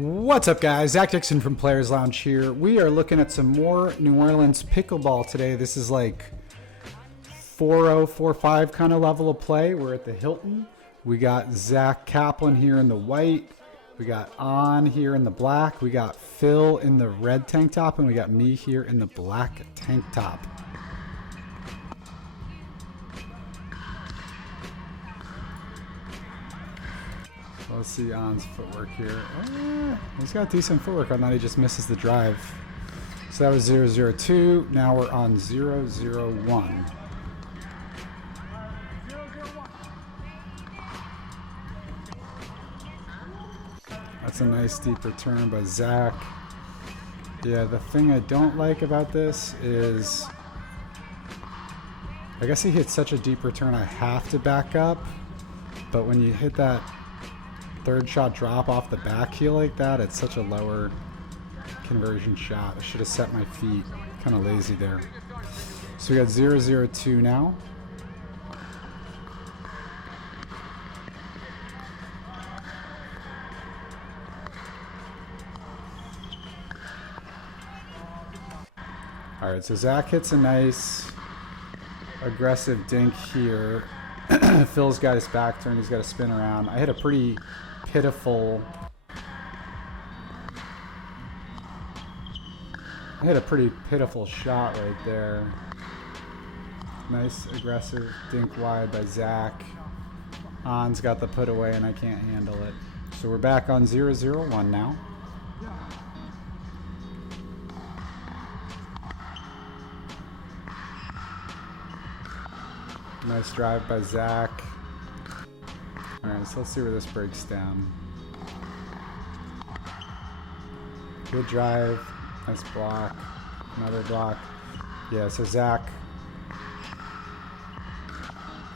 What's up, guys? Zach Dixon from Players Lounge here. We are looking at some more New Orleans pickleball today. This is like 4-0, 4-5 kind of level of play. We're at the Hilton. We got Zak+Phil here in the white. We got On here in the black. We got Phil in the red tank top, and we got me here in the black tank top. Let's see On's footwork here. He's got decent footwork on that. He just misses the drive. So that was 0-0-2. Now we're on 0-0-1. That's a nice deep return by Zach. Yeah, the thing I don't like about this is, I guess he hits such a deep return I have to back up. But when you hit that third shot drop off the back heel like that, it's such a lower conversion shot. I should have set my feet. Kind of lazy there. So we got 0-0-2 now. All right, so Zach hits a nice aggressive dink here. Phil's got his back turn. He's got to spin around. I hit a pretty pitiful shot right there. Nice aggressive dink wide by Zach. On's got the put away and I can't handle it. So we're back on 0-0-1 now. Nice drive by Zach. Alright, so let's see where this breaks down. Good drive. Nice block. Another block. Yeah, so Zach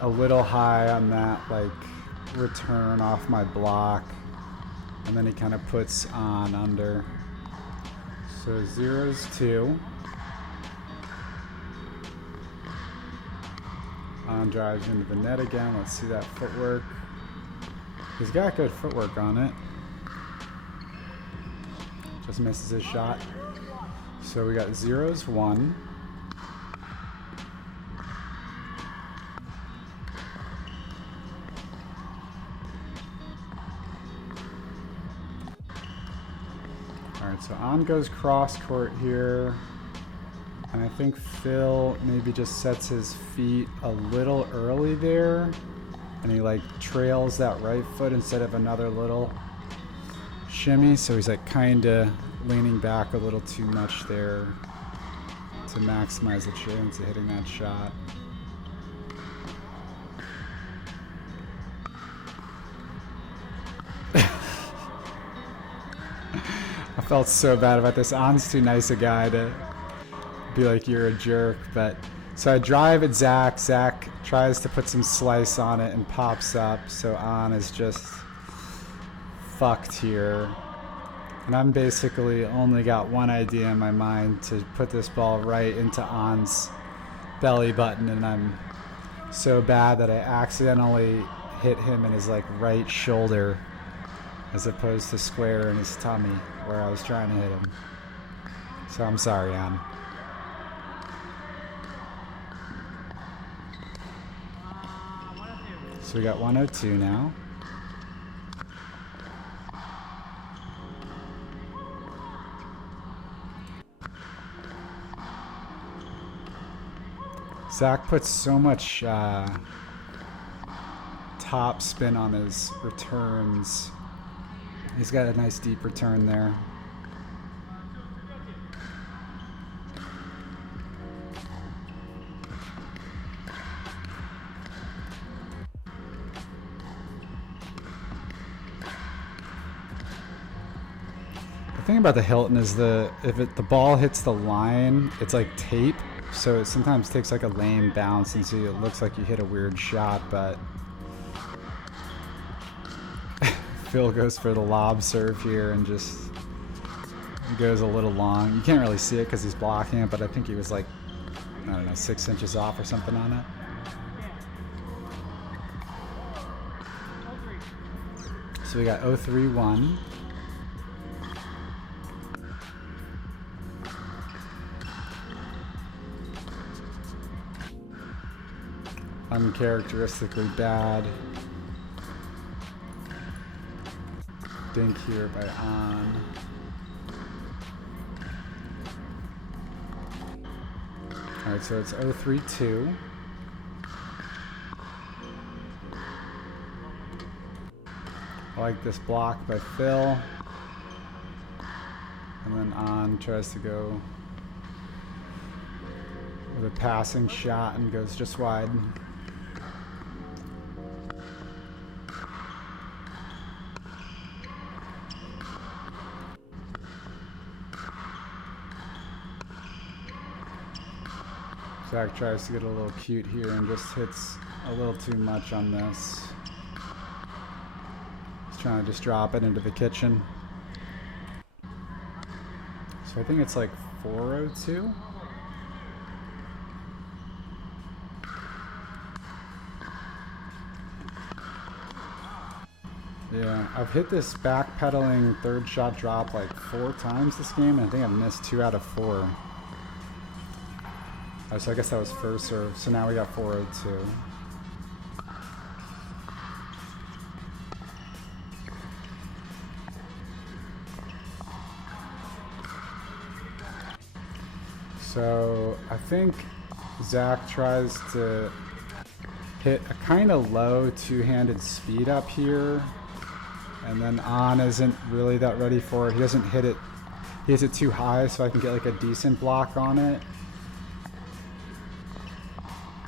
a little high on that like return off my block. And then he kind of puts On under. So 0-2. On drives into the net again. Let's see that footwork. He's got good footwork on it. Just misses his shot. So we got 0-1. Alright, so On goes cross court here. And I think Phil maybe just sets his feet a little early there. And he like trails that right foot instead of another little shimmy. So he's like kind of leaning back a little too much there to maximize the chance of hitting that shot. I felt so bad about this. On's too nice a guy to be like, you're a jerk. But so I drive at Zach. Zach tries to put some slice on it and pops up. So On is just fucked here. And I'm basically only got one idea in my mind to put this ball right into On's belly button. And I'm so bad that I accidentally hit him in his like right shoulder as opposed to square in his tummy where I was trying to hit him. So I'm sorry, On. So we got 102 now. Zach puts so much top spin on his returns. He's got a nice deep return there. The thing about the Hilton is the ball hits the line, it's like tape, so it sometimes takes like a lame bounce and so it looks like you hit a weird shot, but Phil goes for the lob serve here and just goes a little long. You can't really see it because he's blocking it, but I think he was like, I don't know, 6 inches off or something on it. So we got 0-3-1. uncharacteristically bad. Dink here by On. Alright, so it's 0-3-2. I like this block by Phil. And then On tries to go with a passing shot and goes just wide. Zach tries to get a little cute here and just hits a little too much on this. He's trying to just drop it into the kitchen. So I think it's like 402. Yeah, I've hit this backpedaling third shot drop like 4 times this game, and I think I've missed 2 out of 4. So I guess that was first serve. So now we got 402. So I think Zach tries to hit a kind of low two-handed speed up here, and then On isn't really that ready for it. He doesn't hit it. He hits it too high, so I can get like a decent block on it.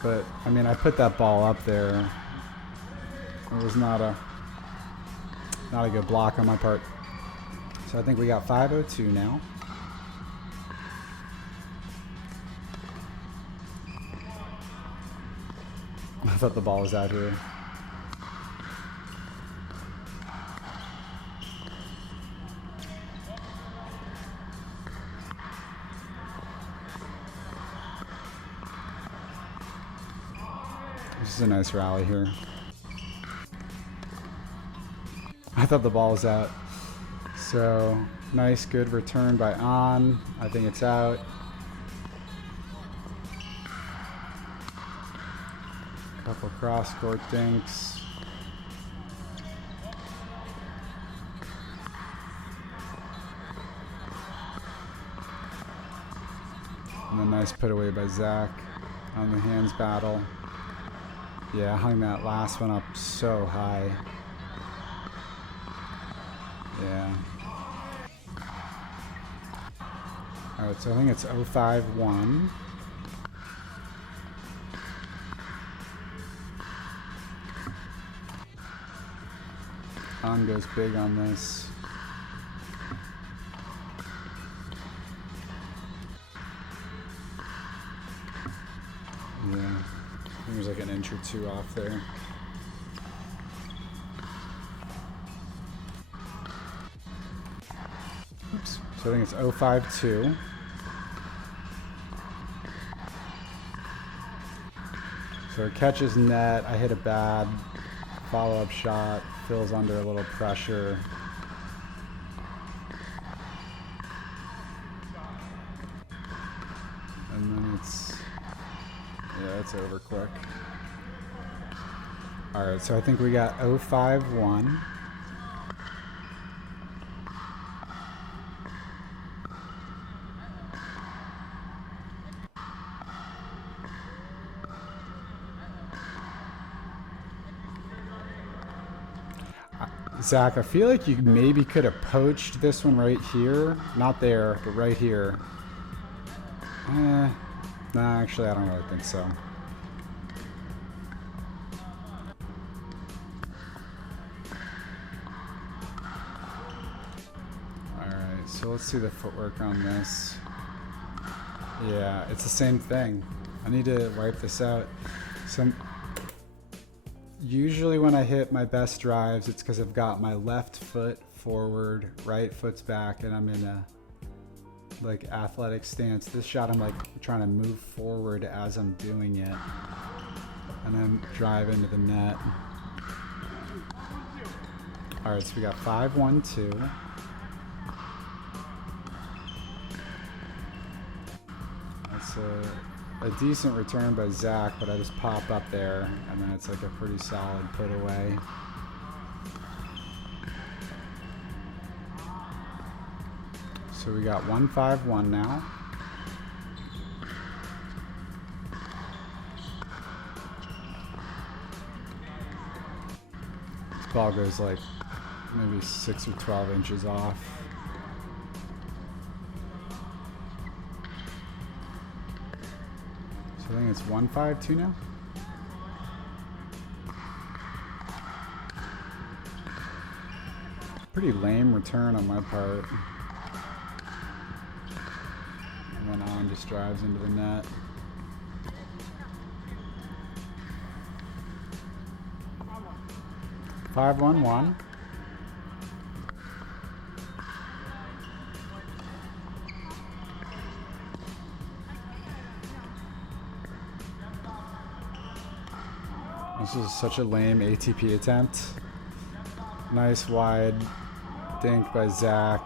But I mean, I put that ball up there. It was not a good block on my part. So I think we got 502 now. I thought the ball was out here. This is a nice rally here. I thought the ball was out. So, nice, good return by On. I think it's out. Couple cross-court dinks. And a nice put away by Zach on the hands battle. Yeah, I hung that last one up so high. Yeah. Alright, so I think it's 0-5-1. On goes big on this. Yeah. There's like an inch or 2 off there. Oops. So I think it's 0-5-2. So it catches net. I hit a bad follow-up shot. Phil's under a little pressure. And then it's over quick. Alright, so I think we got 0-5-1. Zach, I feel like you maybe could have poached this one right here. Not there, but right here. Nah, actually, I don't really think so. Alright, so let's see the footwork on this. Yeah, it's the same thing. I need to wipe this out. So usually when I hit my best drives, it's because I've got my left foot forward, right foot's back, and I'm in a like athletic stance. This shot I'm like trying to move forward as I'm doing it and then drive into the net. Alright, so we got 5-1-2. That's a decent return by Zach, but I just pop up there, and then it's like a pretty solid put away. So we got 1-5-1 now. This ball goes like maybe 6 or 12 inches off. So I think it's 1-5-2 now. Pretty lame return on my part. And then On just drives into the net. Five, 1-1. This is such a lame ATP attempt. Nice wide dink by Zach.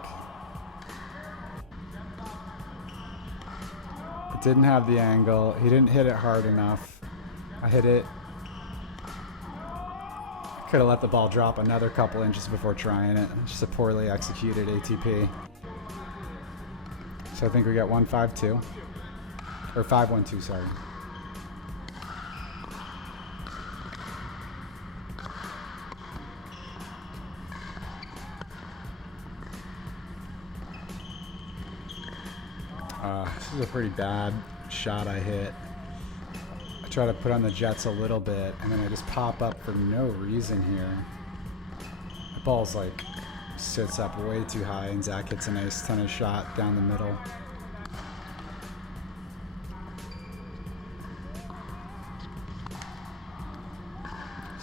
It didn't have the angle. He didn't hit it hard enough. I hit it. Could have let the ball drop another couple inches before trying it. Just a poorly executed ATP. So I think we got 1-5-2. Or 5-1-2, sorry. This is a pretty bad shot I hit. I try to put on the jets a little bit, and then I just pop up for no reason here. The ball's like sits up way too high, and Zach hits a nice tennis shot down the middle.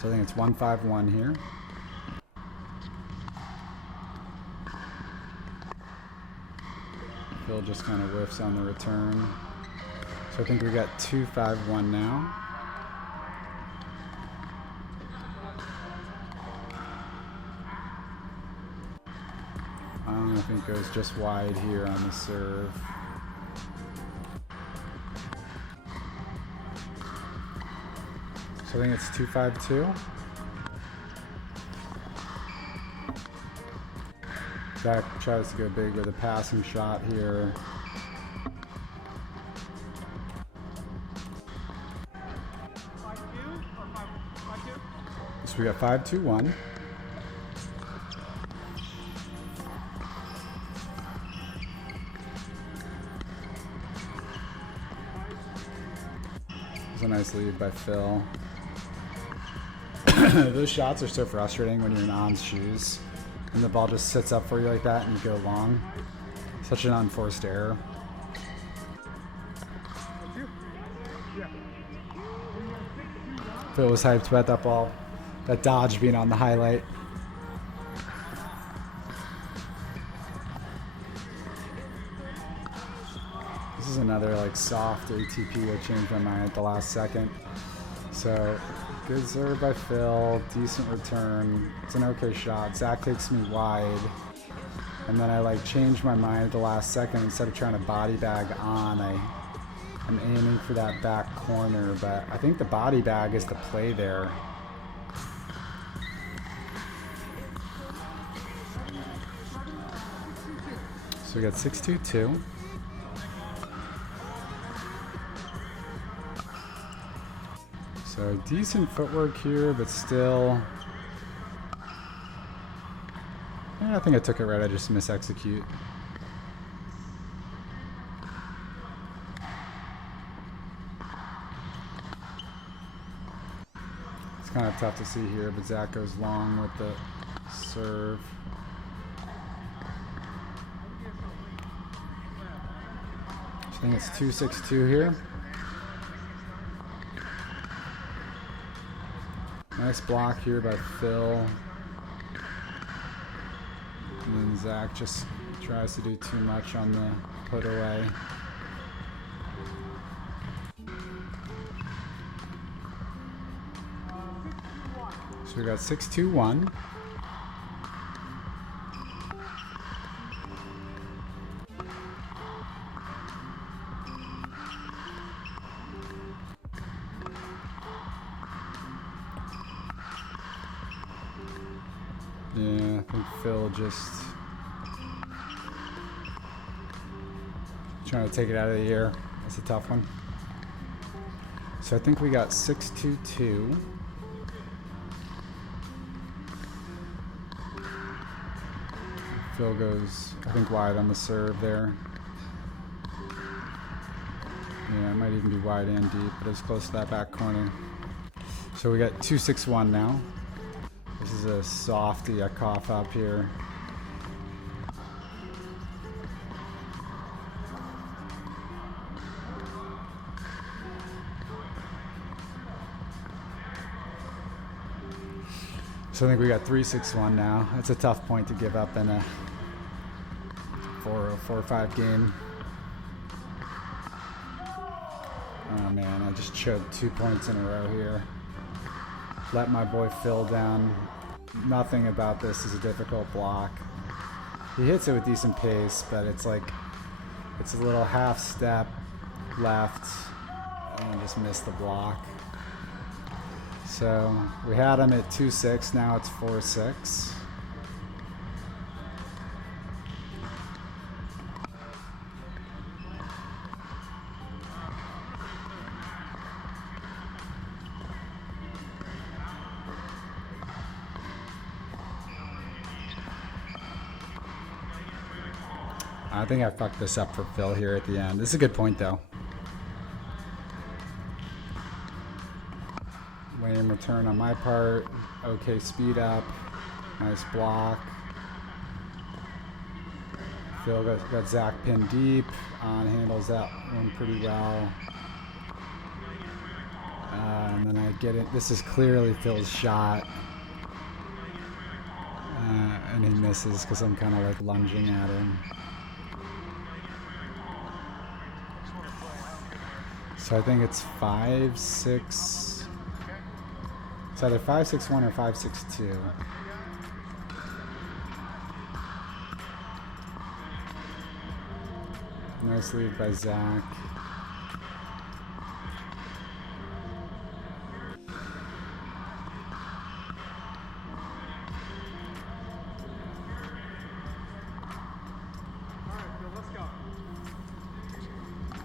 So I think it's 1-5-1 here. Phil just kind of whiffs on the return. So I think we got 2-5-1 now. I think it goes just wide here on the serve. So I think it's 2-5-2. Zach tries to go big with a passing shot here. So we got 5-2-1. It's a nice lead by Phil. Those shots are so frustrating when you're in On's shoes and the ball just sits up for you like that and you go long. Such an unforced error. Phil was hyped about that ball. That dodge being on the highlight. This is another like soft ATP. I changed my mind at the last second. So good serve by Phil, decent return. It's an okay shot. Zach takes me wide. And then I like changed my mind at the last second. Instead of trying to body bag on, I'm aiming for that back corner, but I think the body bag is the play there. So we got 6-2-2. So decent footwork here, but still, yeah, I think I took it right. I just misexecute. It's kind of tough to see here, but Zach goes long with the serve. I think it's 2-6-2 here. Nice block here by Phil. And then Zach just tries to do too much on the put away. So we got 6-2-1. I think Phil just trying to take it out of the air. That's a tough one. So I think we got 6-2-2. Phil goes, I think, wide on the serve there. Yeah, it might even be wide and deep, but it's close to that back corner. So we got 2-6-1 now. This is a softy, a cough up here. So I think we got 3-6-1 now. That's a tough point to give up in a 4-5 game. Oh man, I just choked 2 points in a row here. Let my boy Phil down. Nothing about this is a difficult block. He hits it with decent pace, but it's like, it's a little half step left and I just missed the block. So we had him at 2-6, now it's 4-6. I think I fucked this up for Phil here at the end. This is a good point though. Lame return on my part. Okay, speed up. Nice block. Phil got Zach pinned deep. Handles that one pretty well. And then I get it. This is clearly Phil's shot. And he misses because I'm kind of like lunging at him. So I think it's 5-6. It's either 5-6-1 or 5-6-2. Nice lead by Zach.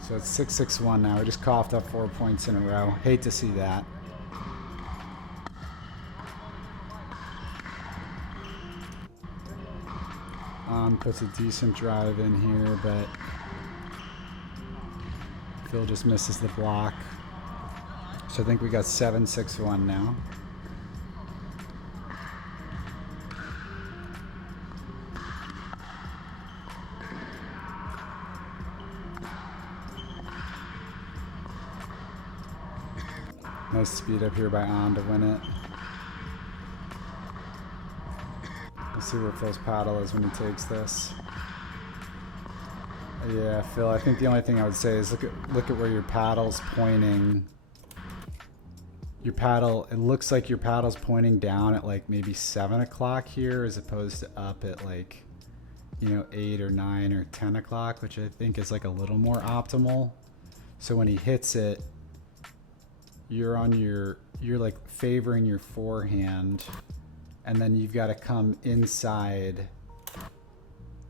So it's 6-6-1 now. We just coughed up 4 points in a row. Hate to see that. Puts a decent drive in here, but Phil just misses the block. So I think we got 7-6-1 now. Nice speed up here by On to win it. Let's see where Phil's paddle is when he takes this. Yeah, Phil, I think the only thing I would say is look at where your paddle's pointing. Your paddle, it looks like your paddle's pointing down at like maybe 7 o'clock here as opposed to up at like, you know, 8 or 9 or 10 o'clock, which I think is like a little more optimal. So when he hits it, you're like favoring your forehand, and then you've got to come inside,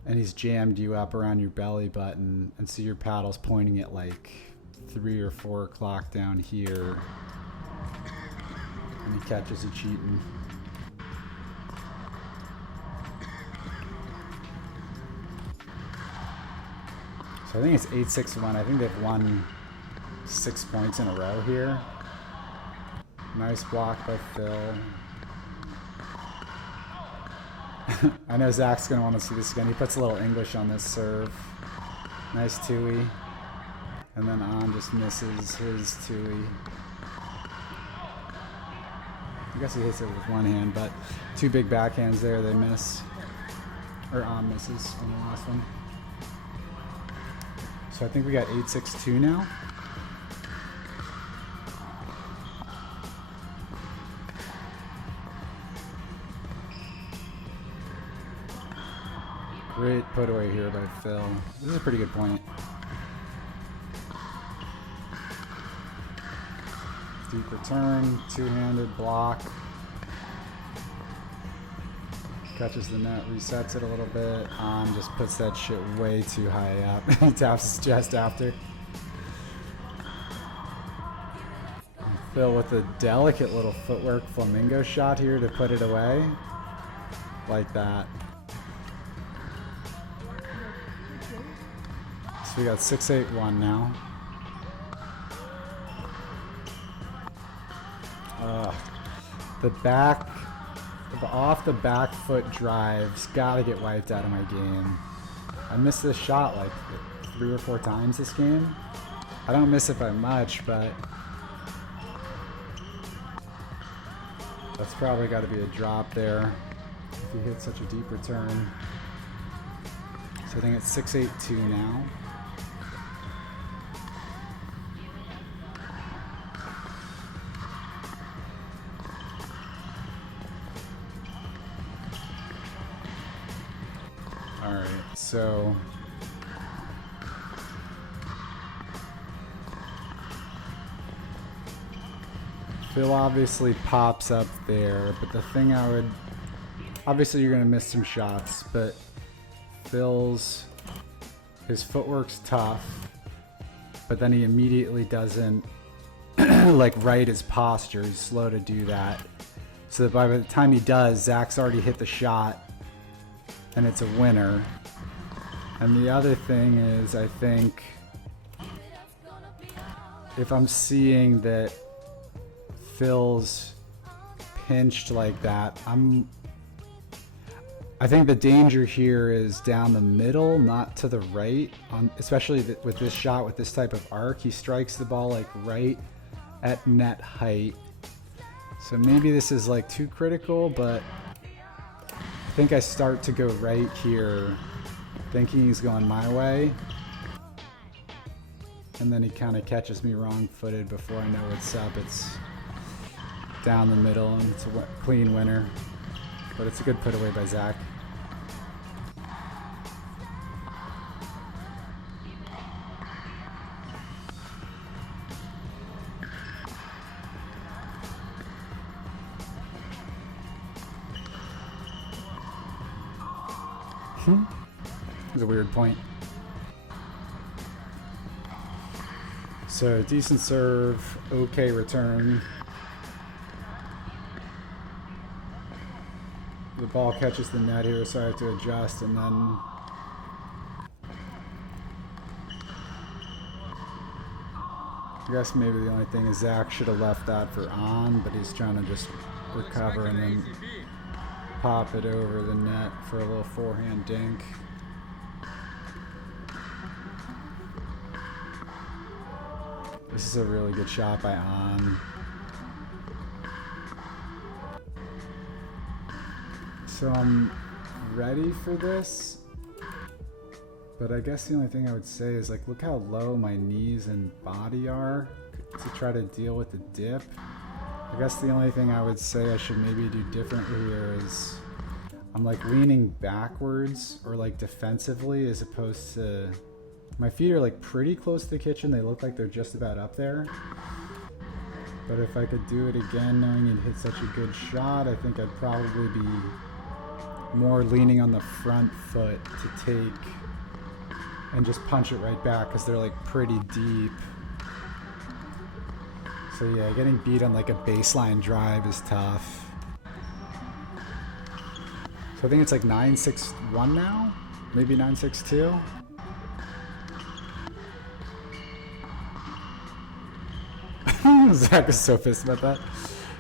and he's jammed you up around your belly button, and so your paddle's pointing at like 3 or 4 o'clock down here, and he catches you cheating. So I think it's 8-6-1. I think they've won 6 points in a row here. Nice block by Phil. I know Zach's going to want to see this again. He puts a little English on this serve. Nice two-y. And then On just misses his two-y. I guess he hits it with one hand, but 2 big backhands there, they miss. Or On misses on the last one. So I think we got 8-6-2 now. Great put away here by Phil. This is a pretty good point. Deep return, two-handed block. Catches the net, resets it a little bit. On just puts that shit way too high up. He taps his chest after. Phil with a delicate little footwork flamingo shot here to put it away. Like that. So we got 6-8-1 now. The back, off the back foot drives, gotta get wiped out of my game. I missed this shot like 3 or 4 times this game. I don't miss it by much, but that's probably got to be a drop there if you hit such a deep return. So I think it's 6-8-2 now. All right, so Phil obviously pops up there, but the thing I would... Obviously you're going to miss some shots, but his footwork's tough, but then he immediately doesn't like right his posture. He's slow to do that. So that by the time he does, Zach's already hit the shot, and it's a winner. And the other thing is, I think if I'm seeing that Phil's pinched like that, I think the danger here is down the middle, not to the right. Especially with this shot, with this type of arc, he strikes the ball like right at net height. So maybe this is like too critical, but I think I start to go right here, thinking he's going my way. And then he kind of catches me wrong-footed before I know what's up. It's down the middle, and it's a clean winner. But it's a good put away by Zach. It was a weird point. So decent serve, okay return. The ball catches the net here, so I have to adjust, and then I guess maybe the only thing is Zach should have left that for on, but he's trying to just recover and then pop it over the net for a little forehand dink. This is a really good shot by On. So I'm ready for this, but I guess the only thing I would say is, like, look how low my knees and body are to try to deal with the dip. I guess the only thing I would say I should maybe do differently here is I'm like leaning backwards or like defensively, as opposed to, my feet are like pretty close to the kitchen. They look like they're just about up there. But if I could do it again, knowing you'd hit such a good shot, I think I'd probably be more leaning on the front foot to take and just punch it right back, because they're like pretty deep. So yeah, getting beat on like a baseline drive is tough. So I think it's like 9-6-1 now, maybe 9-6-2. Zach is so pissed about that.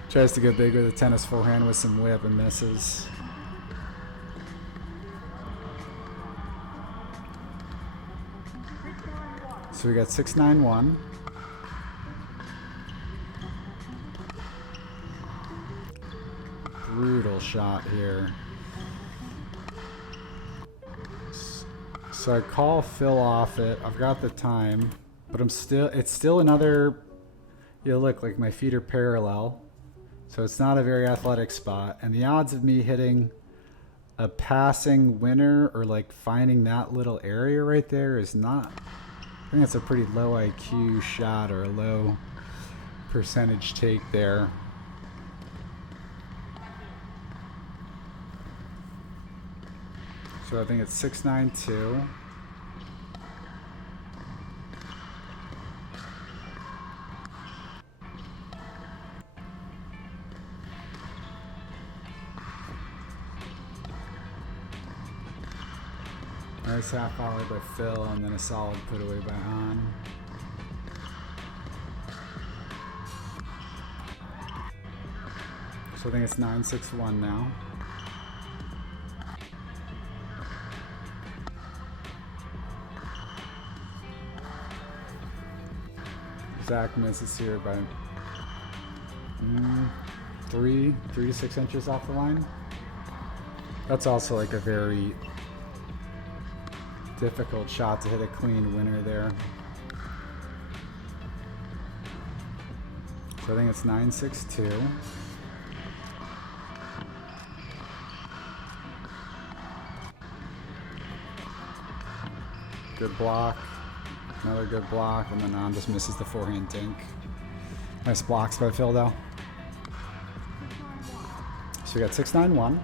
Tries to go big with a tennis forehand with some whip and misses. So we got 6-9-1. Brutal shot here. So I call Phil off it. I've got the time, but it's still another, you look like my feet are parallel. So it's not a very athletic spot. And the odds of me hitting a passing winner or like finding that little area right there is not, I think it's a pretty low IQ shot or a low percentage take there. So I think it's 6-9-2. Nice half volley by Phil, and then a solid put away by Han. So I think it's 9-6-1 now. Zach misses here by 3 to 6 inches off the line. That's also like a very difficult shot to hit a clean winner there. So I think it's 9-6-2. Good block. Another good block, and then Han just misses the forehand dink. Nice blocks by Phil though. So we got 6-9-1.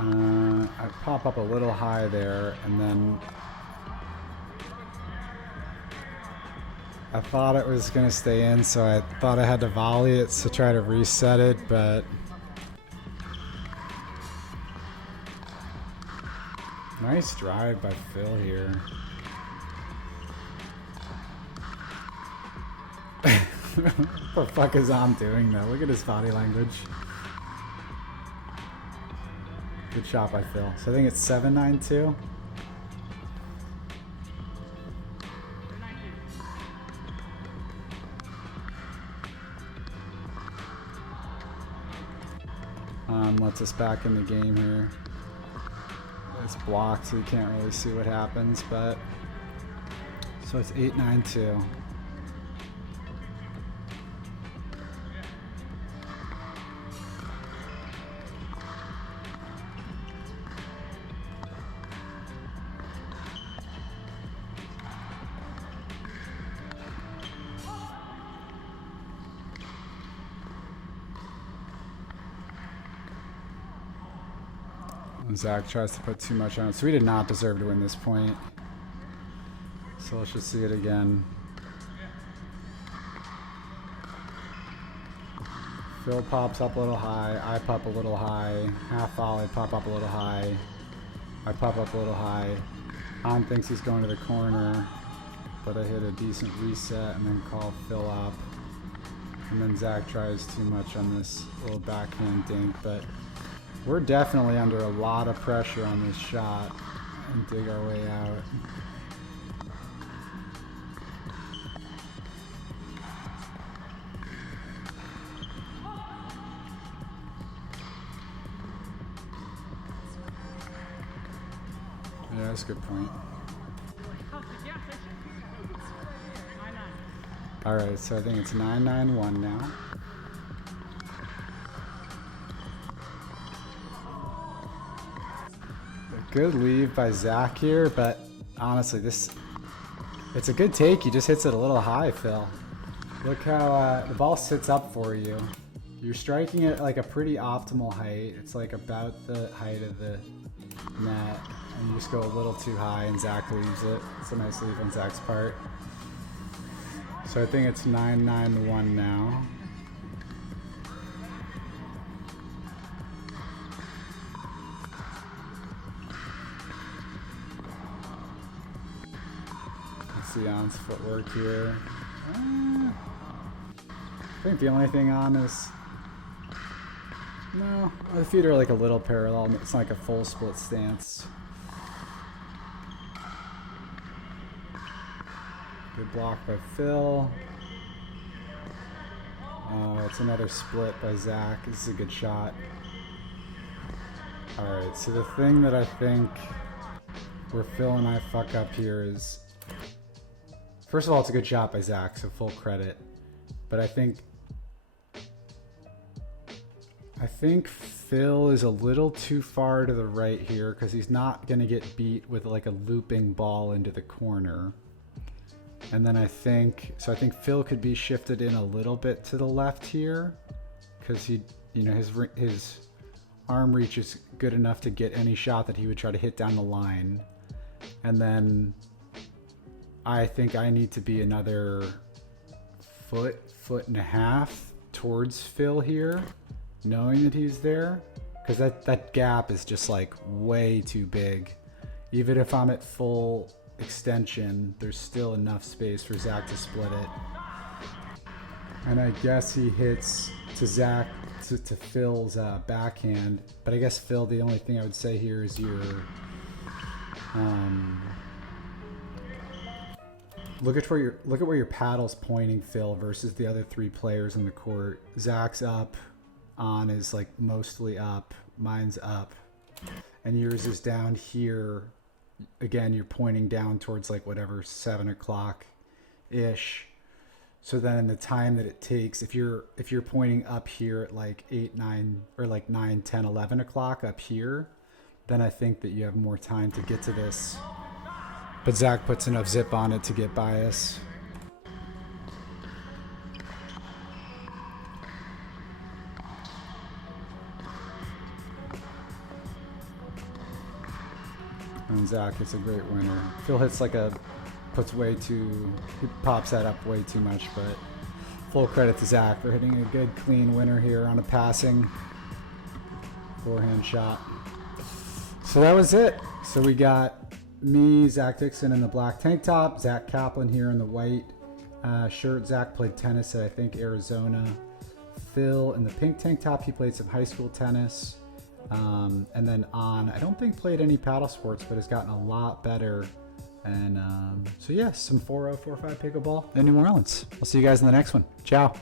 I pop up a little high there, and then I thought it was going to stay in, so I thought I had to volley it to try to reset it, but nice drive by Phil here. What the fuck is Han doing though? Look at his body language. Good shot by Phil. So I think it's 7-9-2. Lets us back in the game here. It's blocked, so you can't really see what happens, but so it's 8-9-2. Zach tries to put too much on it. So we did not deserve to win this point. So let's just see it again. Phil pops up a little high. I pop a little high. Half volley, pop up a little high. I pop up a little high. Han thinks he's going to the corner, but I hit a decent reset and then call Phil up. And then Zach tries too much on this little backhand dink, but we're definitely under a lot of pressure on this shot and dig our way out. Yeah, that's a good point. Alright, so I think it's 9-9-1 now. Good leave by Zach here, but honestly, it's a good take. He just hits it a little high, Phil. Look how the ball sits up for you. You're striking it like a pretty optimal height. It's like about the height of the net, and you just go a little too high, and Zach leaves it. It's a nice leave on Zach's part. So I think it's 9-9-1 now. Han's footwork here. I think the only thing on is no, the feet are like a little parallel. It's not like a full split stance. Good block by Phil. It's another split by Zach. This is a good shot. Alright, so the thing that I think where Phil and I fuck up here is, first of all, it's a good shot by Zach, so full credit. But I think Phil is a little too far to the right here because he's not going to get beat with like a looping ball into the corner. And then I think Phil could be shifted in a little bit to the left here, because he, you know, his arm reach is good enough to get any shot that he would try to hit down the line. And then I think I need to be another foot and a half towards Phil here, knowing that he's there, because that gap is just like way too big. Even if I'm at full extension, there's still enough space for Zach to split it. And I guess he hits to Zach, to Phil's backhand. But I guess Phil, the only thing I would say here is your look at where your paddle's pointing, Phil, versus the other three players in the court. Zach's up, on is like mostly up, mine's up, and yours is down here. Again, you're pointing down towards like whatever 7 o'clock ish. So then in the time that it takes, if you're pointing up here at like 8, 9, or like 9, 10, 11 o'clock up here, then I think that you have more time to get to this. But Zach puts enough zip on it to get by us. And Zach hits a great winner. Phil hits like he pops that up way too much, but full credit to Zach for hitting a good clean winner here on a passing forehand shot. So that was it. So we got me, Zach Dixon, in the black tank top, Zach Kaplan here in the white shirt. Zach played tennis at, I think, Arizona. Phil in the pink tank top, he played some high school tennis. And then I don't think played any paddle sports, but has gotten a lot better. And so yeah, some 4.0, 4.5 pickleball in New Orleans. I'll see you guys in the next one. Ciao.